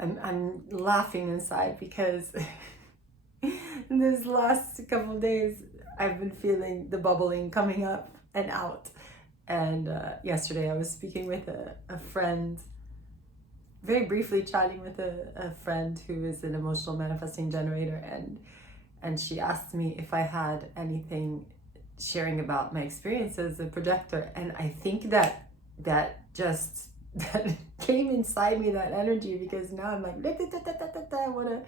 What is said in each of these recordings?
I'm laughing inside because in this last couple of days I've been feeling the bubbling coming up and out. And yesterday I was speaking with a friend, very briefly chatting with a friend who is an emotional manifesting generator, and she asked me if I had anything sharing about my experience as a projector. And I think that just that came inside me, that energy, because now I'm like I want to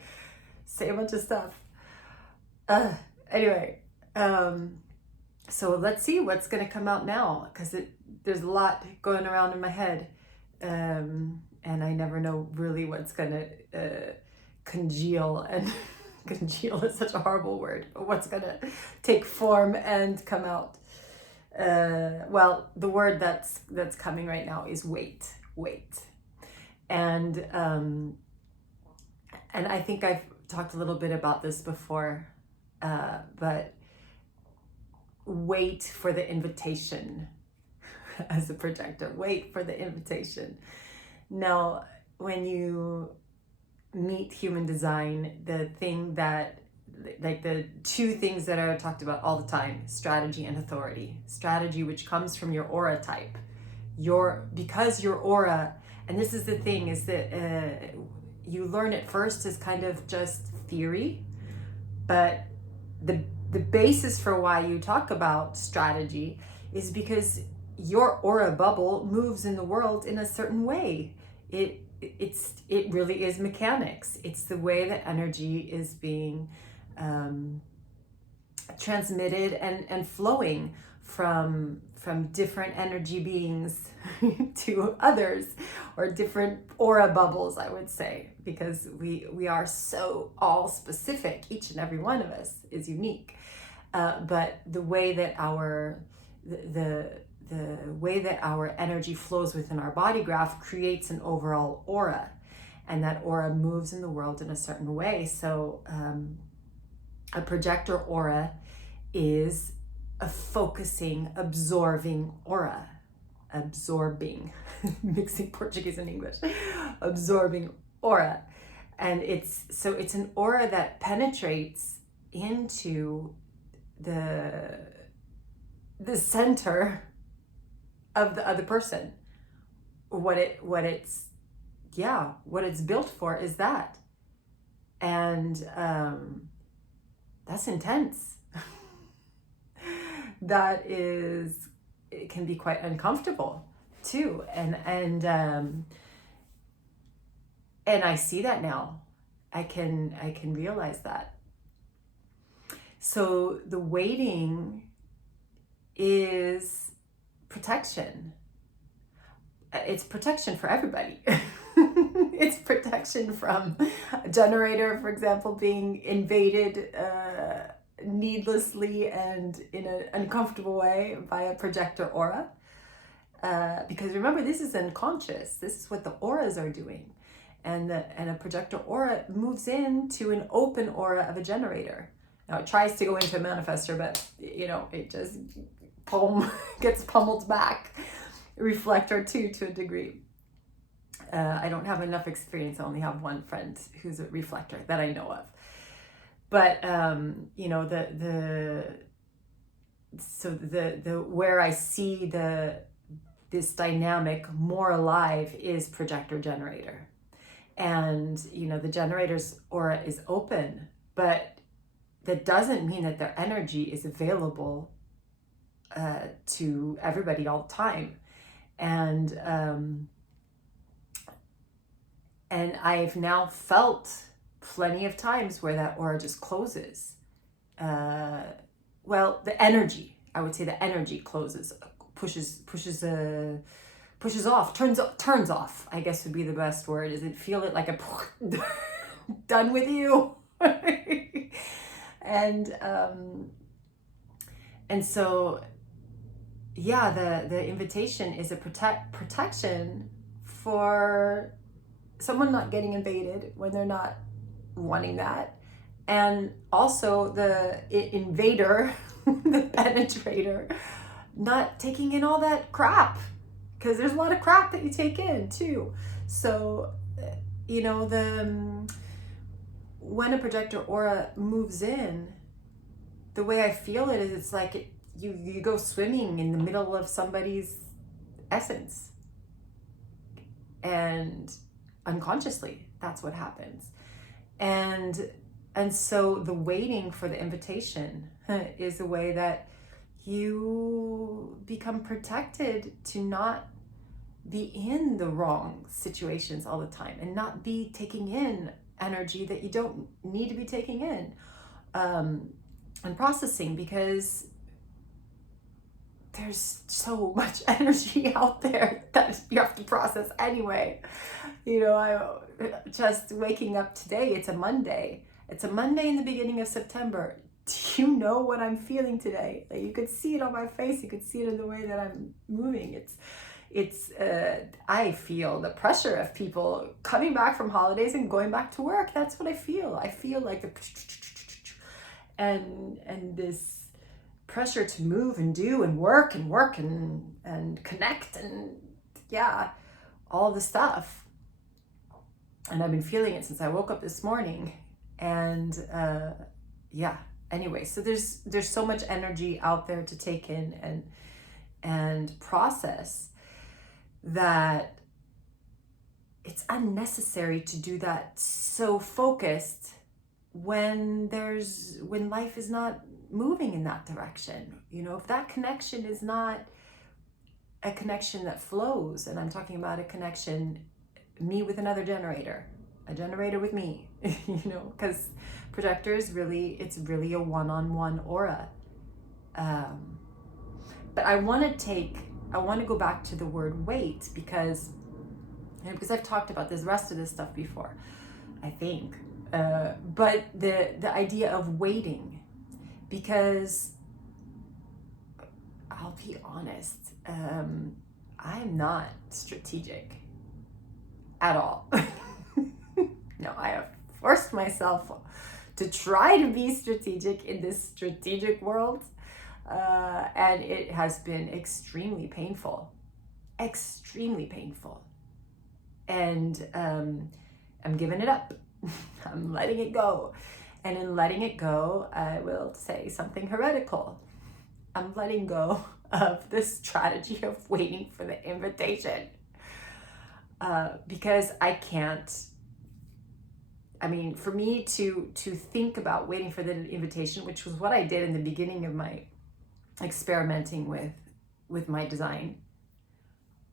say a bunch of stuff. Anyway, so let's see what's going to come out now, because there's a lot going around in my head, and I never know really what's going to congeal, and congeal is such a horrible word, but what's going to take form and come out. Well, the word that's coming right now is wait. And I think I've talked a little bit about this before, but wait for the invitation. As a projector, wait for the invitation. Now, when you meet human design, the thing that, like the two things that are talked about all the time, strategy and authority. Strategy, which comes from your aura type. Because your aura, and this is the thing, is that you learn it first as kind of just theory, but the basis for why you talk about strategy is because your aura bubble moves in the world in a certain way. It really is mechanics. It's the way that energy is being transmitted and flowing from different energy beings to others, or different aura bubbles, I would say, because we are so all specific. Each and every one of us is unique, but the way that the way that our energy flows within our body graph creates an overall aura, and that aura moves in the world in a certain way. So a projector aura is a focusing, absorbing aura. Absorbing, mixing Portuguese and English. Absorbing aura. And it's an aura that penetrates into the center of the other person. What it's built for is that. And that's intense. It can be quite uncomfortable too. And I see that now. I can realize that. So the waiting is protection. It's protection for everybody. It's protection from a generator, for example, being invaded needlessly and in an uncomfortable way by a projector aura. Because remember, this is unconscious. This is what the auras are doing. And a projector aura moves into an open aura of a generator. Now it tries to go into a manifester, but it just gets pummeled back. Reflector too, to a degree. I don't have enough experience. I only have one friend who's a reflector that I know of. But the where I see this dynamic more alive is projector generator. And the generator's aura is open, but that doesn't mean that their energy is available to everybody all the time. And I've now felt plenty of times where that aura just closes. Well, the energy, I would say the energy closes, pushes off, turns off, I guess would be the best word. Is it feel it like a done with you? And so the invitation is a protection for someone not getting invaded when they're not wanting that, and also the invader, the penetrator, not taking in all that crap, because there's a lot of crap that you take in too. So when a projector aura moves in, the way I feel it is it's like you go swimming in the middle of somebody's essence, and unconsciously that's what happens. And so the waiting for the invitation is a way that you become protected to not be in the wrong situations all the time, and not be taking in energy that you don't need to be taking in, and processing, because there's so much energy out there that you have to process anyway. I just waking up today, it's a Monday in the beginning of September. Do you know what I'm feeling today? Like, you could see it on my face, you could see it in the way that I'm moving. I feel the pressure of people coming back from holidays and going back to work. That's what I feel. I feel like and this pressure to move and do and work and connect, and all the stuff. And I've been feeling it since I woke up this morning. And anyway, so there's so much energy out there to take in and process, that it's unnecessary to do that so focused when life is not moving in that direction. If that connection is not a connection that flows, and I'm talking about a connection, me with another generator, a generator with me, because projectors it's really a one-on-one aura. But I want to go back to the word wait, because I've talked about the rest of this stuff before, I think. But the idea of waiting, because I'll be honest, I'm not strategic at all. No, I have forced myself to try to be strategic in this strategic world, and it has been extremely painful, and I'm giving it up. I'm letting it go. And in letting it go, I will say something heretical. I'm letting go of the strategy of waiting for the invitation, because I can't. For me to think about waiting for the invitation, which was what I did in the beginning of my experimenting with my design,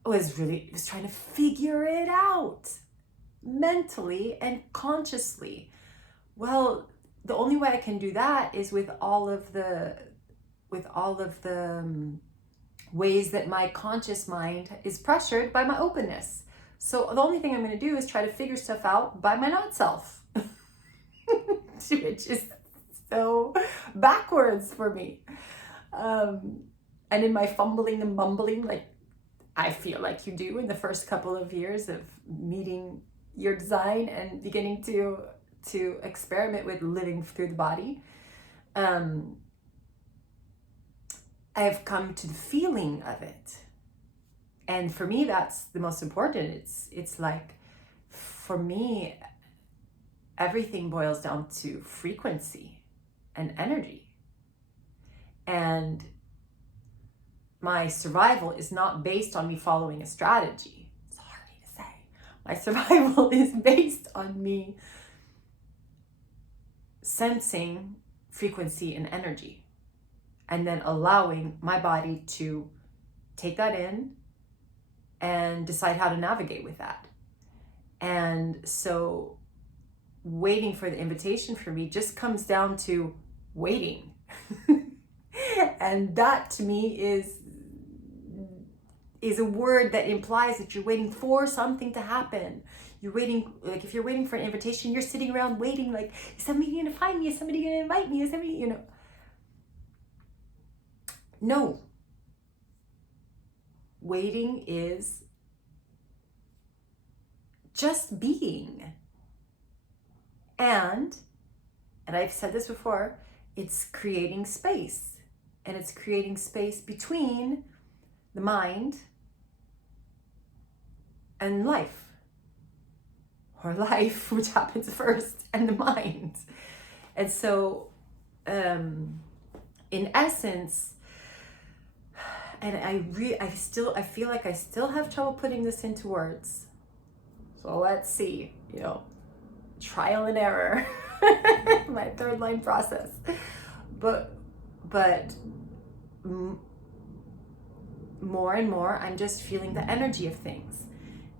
was trying to figure it out mentally and consciously. Well, the only way I can do that is with all of the ways that my conscious mind is pressured by my openness. So the only thing I'm going to do is try to figure stuff out by my not self, which is so backwards for me. And in my fumbling and mumbling, like I feel like you do in the first couple of years of meeting your design and beginning to experiment with living through the body, I have come to the feeling of it. And for me, that's the most important. It's like, for me, everything boils down to frequency and energy. And my survival is not based on me following a strategy. Sorry to say. My survival is based on me sensing frequency and energy, and then allowing my body to take that in and decide how to navigate with that. And so waiting for the invitation for me just comes down to waiting. And that to me is a word that implies that you're waiting for something to happen. You're waiting, like if you're waiting for an invitation, you're sitting around waiting, like, is somebody gonna find me? Is somebody gonna invite me? Is somebody, No. Waiting is just being. And I've said this before, it's creating space. And it's creating space between the mind and life. or life, which happens first, and the mind. And so, in essence, and I feel like I still have trouble putting this into words. So let's see, trial and error, my third line process. But more and more, I'm just feeling the energy of things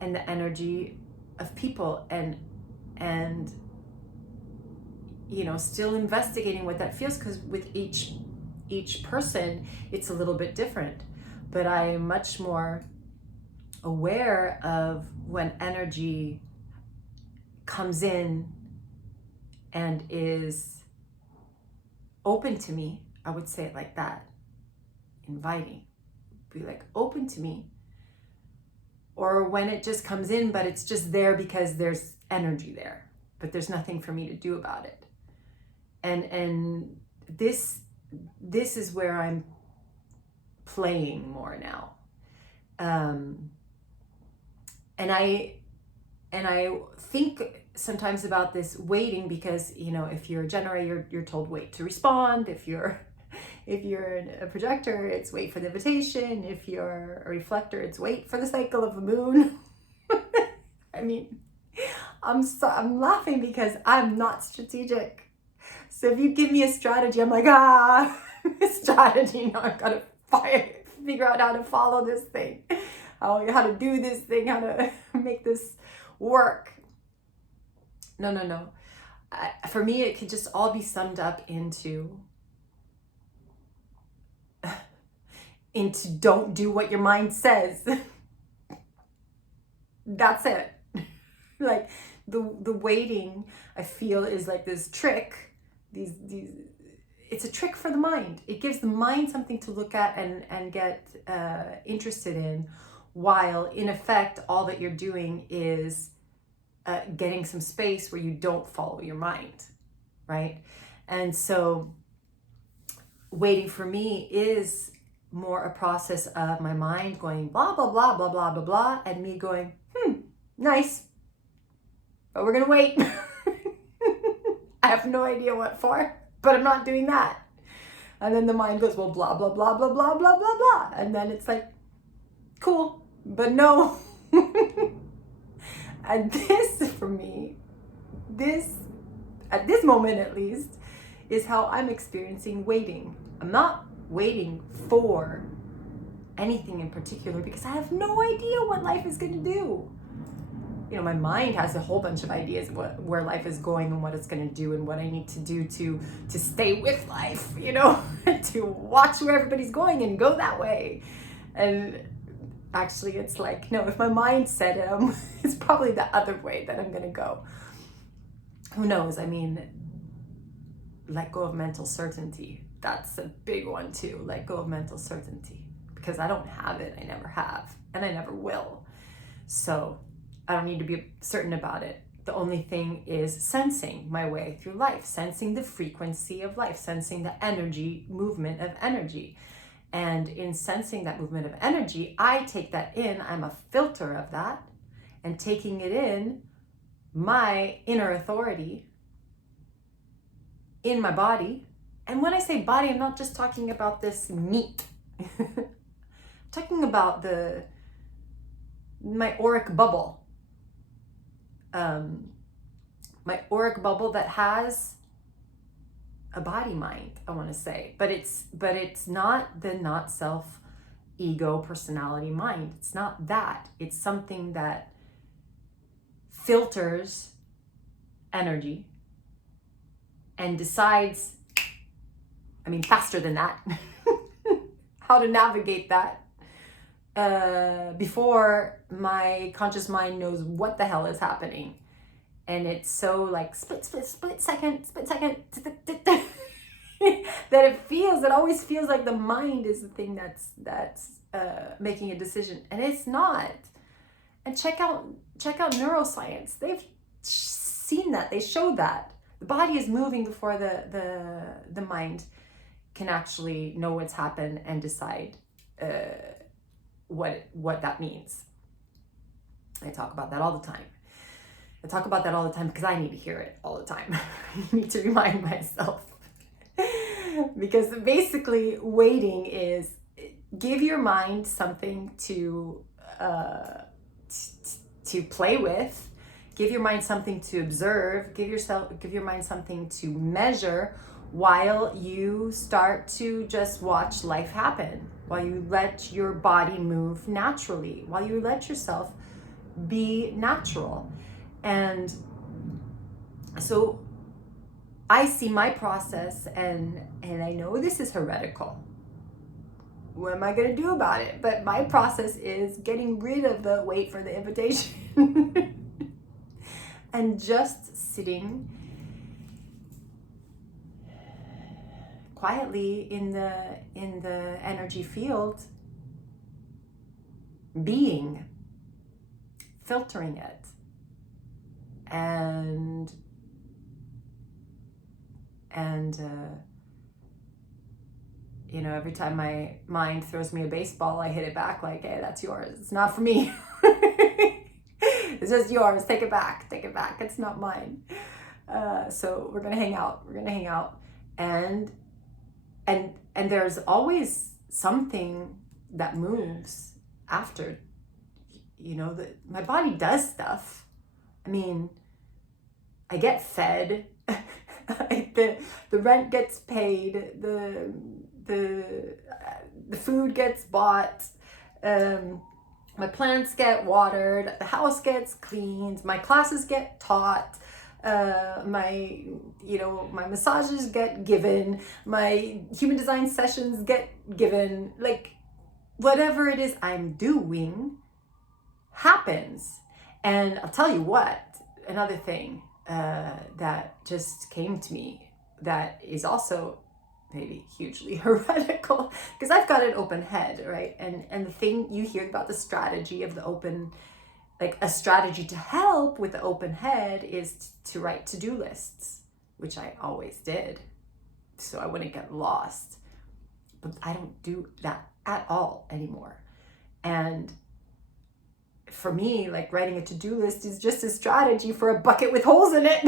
and the energy of people, and still investigating what that feels, because with each person it's a little bit different. But I am much more aware of when energy comes in and is open to me. I would say it like that, inviting, be like open to me. Or when it just comes in, but it's just there because there's energy there, but there's nothing for me to do about it. And this is where I'm playing more now. And I think sometimes about this waiting, because if you're a generator, you're told wait to respond. If you're a projector, it's wait for the invitation. If you're a reflector, it's wait for the cycle of the moon. I mean, I'm laughing because I'm not strategic. So if you give me a strategy, I'm like, strategy. Now I've got to figure out how to follow this thing, how to do this thing, how to make this work. No. For me, it could just all be summed up into don't do what your mind says. That's it. Like the waiting, I feel, is like this trick. It's a trick for the mind. It gives the mind something to look at and get interested in, while in effect all that you're doing is getting some space where you don't follow your mind, right? And so waiting for me is more a process of my mind going blah blah blah blah blah blah blah, and me going nice, but we're gonna wait. I have no idea what for, but I'm not doing that. And then the mind goes, well, blah blah blah blah blah blah blah blah, and then it's like, cool, but no. And this, for me, at this moment at least, is how I'm experiencing waiting. I'm not waiting for anything in particular, because I have no idea what life is going to do. My mind has a whole bunch of ideas of where life is going and what it's going to do and what I need to do to stay with life, to watch where everybody's going and go that way. And actually, it's like, no, if my mind said it, it's probably the other way that I'm going to go. Who knows? I mean, let go of mental certainty. That's a big one too. Let go of mental certainty, because I don't have it. I never have, and I never will. So I don't need to be certain about it. The only thing is sensing my way through life, sensing the frequency of life, sensing the energy, movement of energy. And in sensing that movement of energy, I take that in. I'm a filter of that, and taking it in, my inner authority in my body. And when I say body, I'm not just talking about this meat. I'm talking about my auric bubble. My auric bubble that has a body mind, I want to say, but it's not the not self, ego, personality mind. It's not that. It's something that filters energy and decides, faster than that, how to navigate that before my conscious mind knows what the hell is happening. And it's so like split second, that it always feels like the mind is the thing that's making a decision, and it's not. And check out neuroscience. They've seen that. They showed that the body is moving before the mind can actually know what's happened and decide what that means. I talk about that all the time. I talk about that all the time because I need to hear it all the time. I need to remind myself. Because basically waiting is give your mind something to play with, give your mind something to observe, give your mind something to measure, while you start to just watch life happen, while you let your body move naturally, while you let yourself be natural. And so I see my process, and I know this is heretical. What am I going to do about it? But my process is getting rid of the wait for the invitation and just sitting quietly in the energy field, being, filtering it, and every time my mind throws me a baseball, I hit it back like, hey, that's yours. It's not for me. It's just yours. Take it back. It's not mine. So we're gonna hang out. And there's always something that moves after. My body does stuff. I mean, I get fed. The rent gets paid. The food gets bought. My plants get watered. The house gets cleaned. My classes get taught. My massages get given. My human design sessions get given. Like, whatever it is I'm doing happens. And I'll tell you what, another thing that just came to me that is also maybe hugely heretical, because I've got an open head, right? And the thing you hear about the strategy of the open, like a strategy to help with the open head is to write to-do lists, which I always did, so I wouldn't get lost. But I don't do that at all anymore. And for me, like, writing a to-do list is just a strategy for a bucket with holes in it.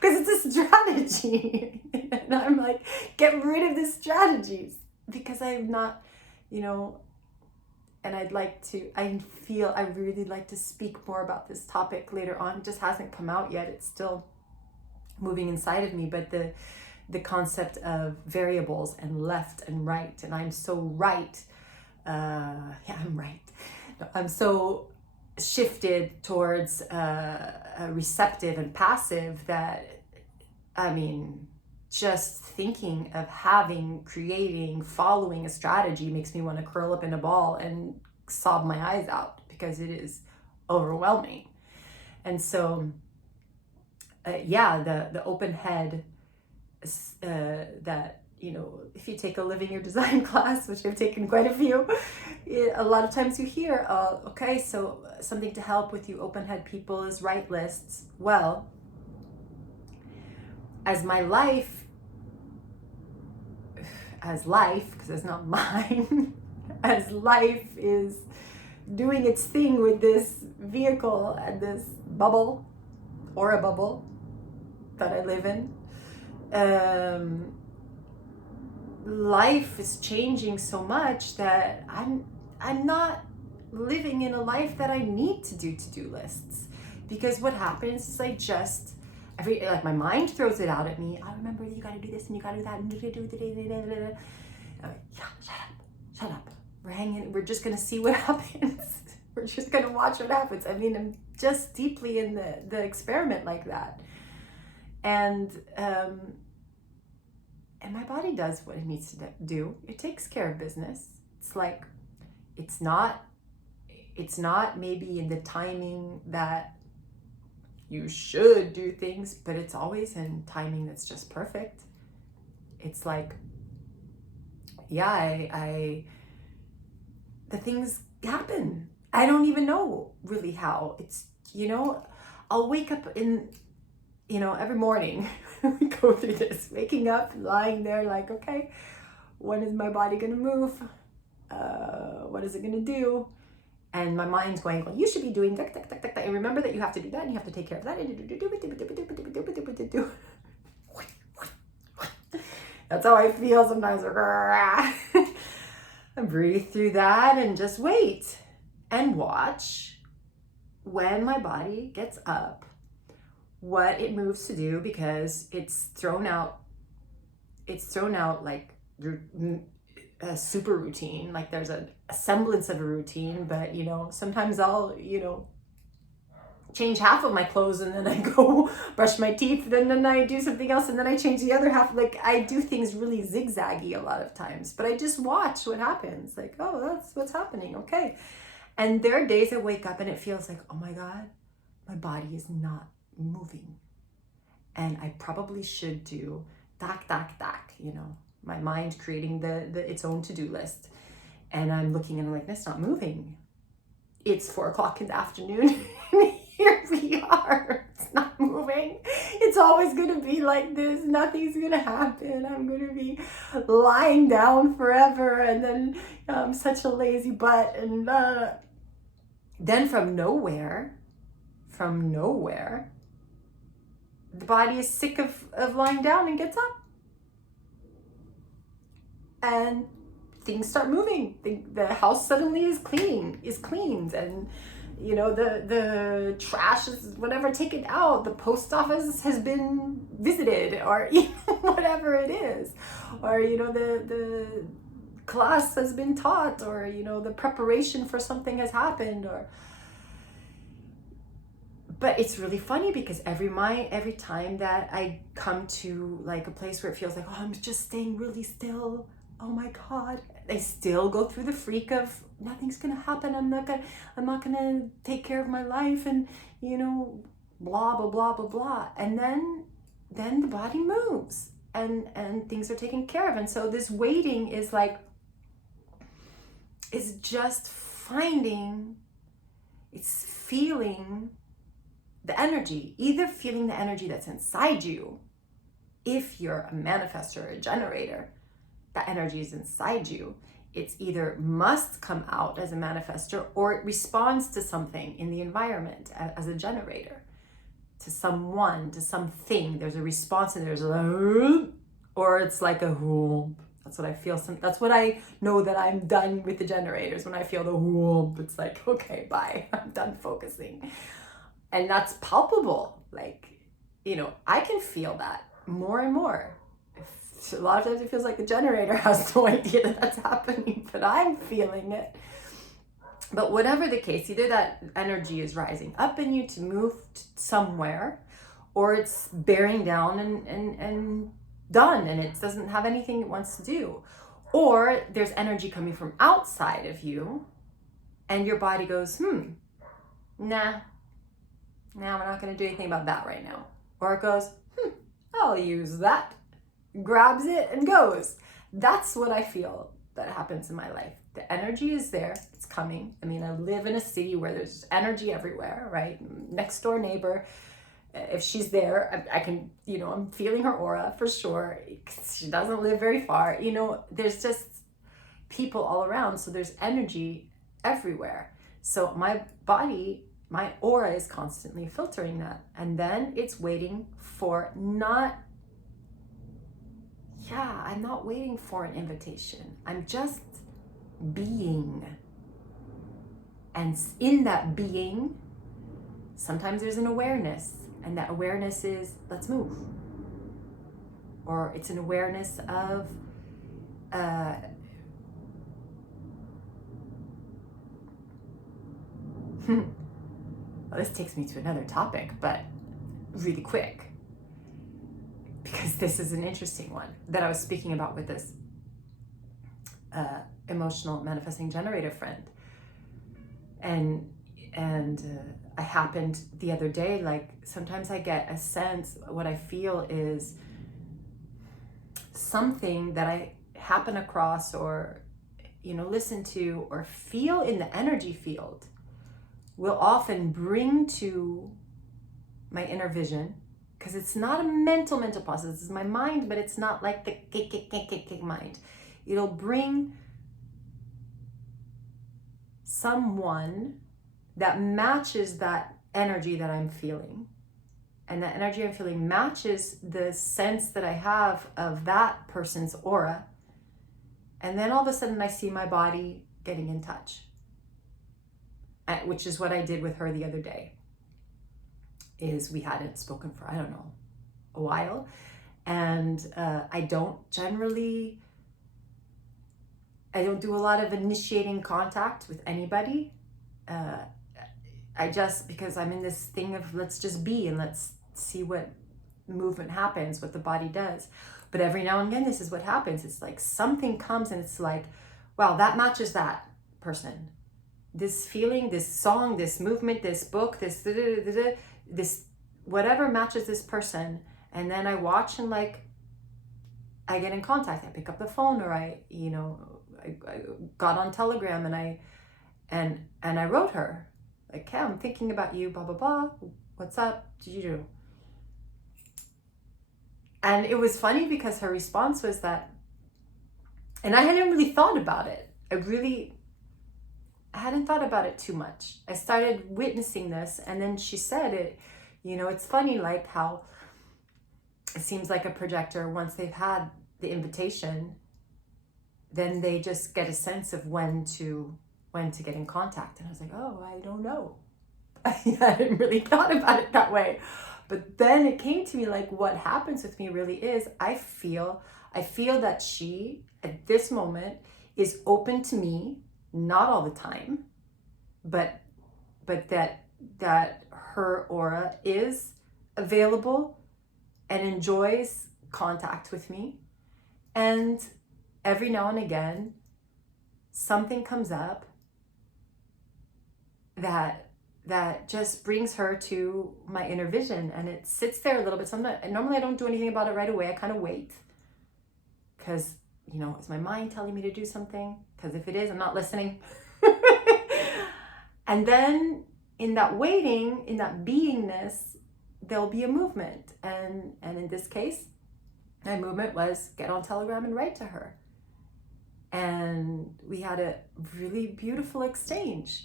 Because it's a strategy. And I'm like, get rid of the strategies, because I'm not, and I really like to speak more about this topic later on. It just hasn't come out yet. It's still moving inside of me. But the concept of variables and left and right, and I'm so right. I'm right. I'm so shifted towards receptive and passive that, just thinking of creating, following a strategy makes me want to curl up in a ball and sob my eyes out, because it is overwhelming. And so, the open head, that, if you take a Living Your Design class, which I've taken quite a few, a lot of times you hear, okay, so something to help with you open head people is write lists. Well, as life, because it's not mine, as life is doing its thing with this vehicle and this bubble, or a bubble that I live in, life is changing so much that I'm not living in a life that I need to do to-do lists. Because what happens is my mind throws it out at me. I remember you gotta do this and you gotta do that, and I'm like, yeah, shut up. We're just gonna see what happens. We're just gonna watch what happens. I'm just deeply in the experiment like that. And my body does what it needs to do. It takes care of business. It's like, it's not maybe in the timing that you should do things, but it's always in timing that's just perfect. It's like, the things happen. I don't even know really how. It's, I'll wake up every morning. We go through this, waking up, lying there like, okay, when is my body gonna move? What is it gonna do? And my mind's going, well, you should be doing that, and remember that you have to do that, and you have to take care of that. That's how I feel sometimes. And breathe through that and just wait and watch when my body gets up, what it moves to do, because it's thrown out like a super routine. Like there's a semblance of a routine, but sometimes I'll change half of my clothes, and then I go brush my teeth, and then I do something else, and then I change the other half. Like I do things really zigzaggy a lot of times, but I just watch what happens. Like, oh, that's what's happening. Okay. And there are days I wake up and it feels like, oh my God, my body is not moving. And I probably should do dak, my mind creating its own to-do list. And I'm looking and I'm like, that's not moving. It's 4:00 in the afternoon. Here we are. It's not moving. It's always going to be like this. Nothing's going to happen. I'm going to be lying down forever. And then I'm such a lazy butt. And then from nowhere, the body is sick of lying down and gets up. And things start moving. The house suddenly is cleaned, and the trash is whatever taken out. The post office has been visited, or whatever it is, or the class has been taught, or the preparation for something has happened, or. But it's really funny because every time that I come to like a place where it feels like, oh, I'm just staying really still. Oh my God, I still go through the freak of nothing's gonna happen. I'm not gonna take care of my life, and blah blah blah blah blah. And then the body moves, and things are taken care of. And so this waiting is just feeling the energy, either feeling the energy that's inside you. If you're a manifestor or a generator, that energy is inside you. It's either must come out as a manifestor, or it responds to something in the environment as a generator, to someone, to something. There's a response, and there's or it's like a whoomp. That's what I feel. That's what I know that I'm done with the generators. When I feel the whoomp, it's like, okay, bye. I'm done focusing. And that's palpable. Like, I can feel that more and more. A lot of times it feels like the generator has no idea that that's happening, but I'm feeling it. But whatever the case, either that energy is rising up in you to move somewhere, or it's bearing down and done, and it doesn't have anything it wants to do. Or there's energy coming from outside of you, and your body goes, nah, we're not going to do anything about that right now. Or it goes, I'll use that, grabs it and goes. That's what I feel that happens in my life. The energy is there, it's coming. I mean, I live in a city where there's energy everywhere, right? Next door neighbor, if she's there, I can, I'm feeling her aura for sure. She doesn't live very far. There's just people all around. So there's energy everywhere. So my body, my aura is constantly filtering that. And then it's waiting for I'm not waiting for an invitation. I'm just being. And in that being, sometimes there's an awareness. And that awareness is, let's move. Or it's an awareness of, well, this takes me to another topic, but really quick, because this is an interesting one that I was speaking about with this emotional manifesting generator friend. And I happened the other day, like sometimes I get a sense, what I feel is something that I happen across or, listen to or feel in the energy field will often bring to my inner vision, because it's not a mental process. It's my mind, but it's not like the mind. It'll bring someone that matches that energy that I'm feeling. And that energy I'm feeling matches the sense that I have of that person's aura. And then all of a sudden I see my body getting in touch, which is what I did with her the other day. Is we hadn't spoken for, I don't know, a while. And I don't do a lot of initiating contact with anybody. I just, because I'm in this thing of let's just be and let's see what movement happens, what the body does. But every now and again, this is what happens. It's like something comes and it's like, wow, that matches that person. This feeling, this song, this movement, this book, this whatever matches this person. And then I watch and like, I get in contact. I pick up the phone, or I got on Telegram and I wrote her like, hey, I'm thinking about you, blah, blah, blah. What's up? Did you do? And it was funny because her response was that, and I hadn't really thought about it. I hadn't thought about it too much. I started witnessing this, and then she said it, it's funny like how it seems like a projector, once they've had the invitation, then they just get a sense of when to get in contact. And I was like, oh, I don't know. I hadn't really thought about it that way. But then it came to me like what happens with me really is I feel that she at this moment is open to me, not all the time, but that her aura is available and enjoys contact with me. And every now and again, something comes up that just brings her to my inner vision, and it sits there a little bit. Normally I don't do anything about it right away. I kind of wait because, is my mind telling me to do something? Because if it is, I'm not listening. And then in that waiting, in that beingness, there'll be a movement. And in this case, my movement was get on Telegram and write to her. And we had a really beautiful exchange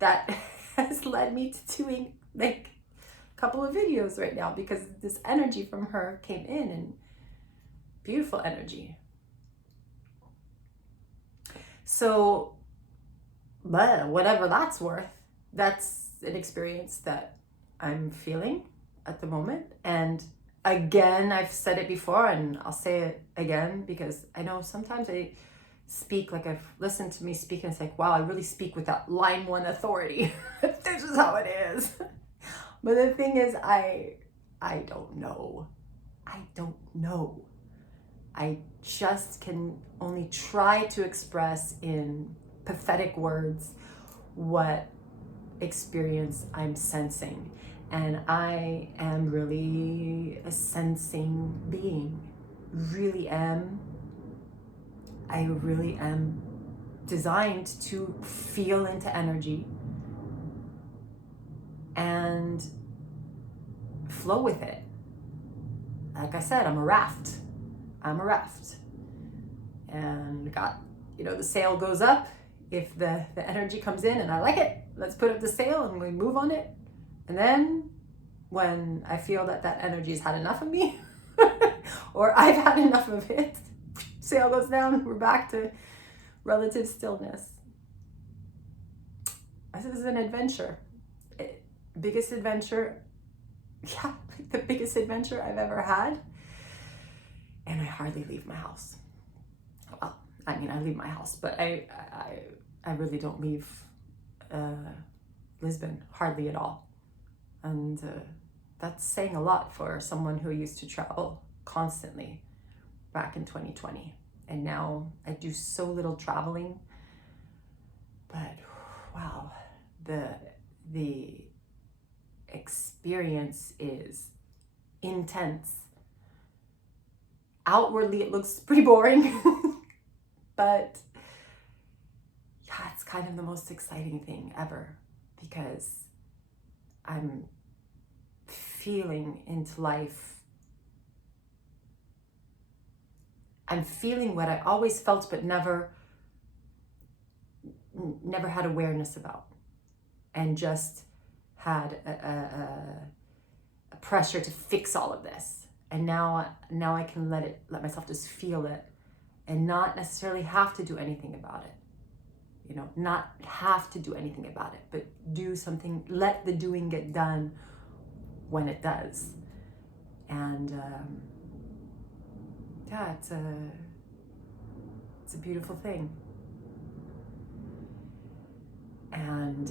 that has led me to doing like a couple of videos right now, because this energy from her came in, and beautiful energy. So, whatever that's worth, that's an experience that I'm feeling at the moment. And again, I've said it before and I'll say it again, because I know sometimes I speak, like I've listened to me speak and it's like, wow, I really speak with that line one authority. This is how it is. But the thing is, I don't know. I just can only try to express in pathetic words what experience I'm sensing. And I am really a sensing being. I really am designed to feel into energy and flow with it. Like I said, I'm a raft. And the sail goes up. If the energy comes in and I like it, let's put up the sail and we move on it. And then when I feel that energy's had enough of me, or I've had enough of it, sail goes down, we're back to relative stillness. This is an adventure. The biggest adventure I've ever had. And I hardly leave my house. Well, I mean, I leave my house, but I really don't leave Lisbon, hardly at all. And that's saying a lot for someone who used to travel constantly back in 2020. And now I do so little traveling. But wow, the experience is intense. Outwardly, it looks pretty boring, but yeah, it's kind of the most exciting thing ever, because I'm feeling into life. I'm feeling what I always felt but never never had awareness about, and just had a pressure to fix all of this. And now I can let myself just feel it, and not necessarily have to do anything about it. You know, not have to do anything about it, but do something, let the doing get done when it does. And yeah, it's a beautiful thing. And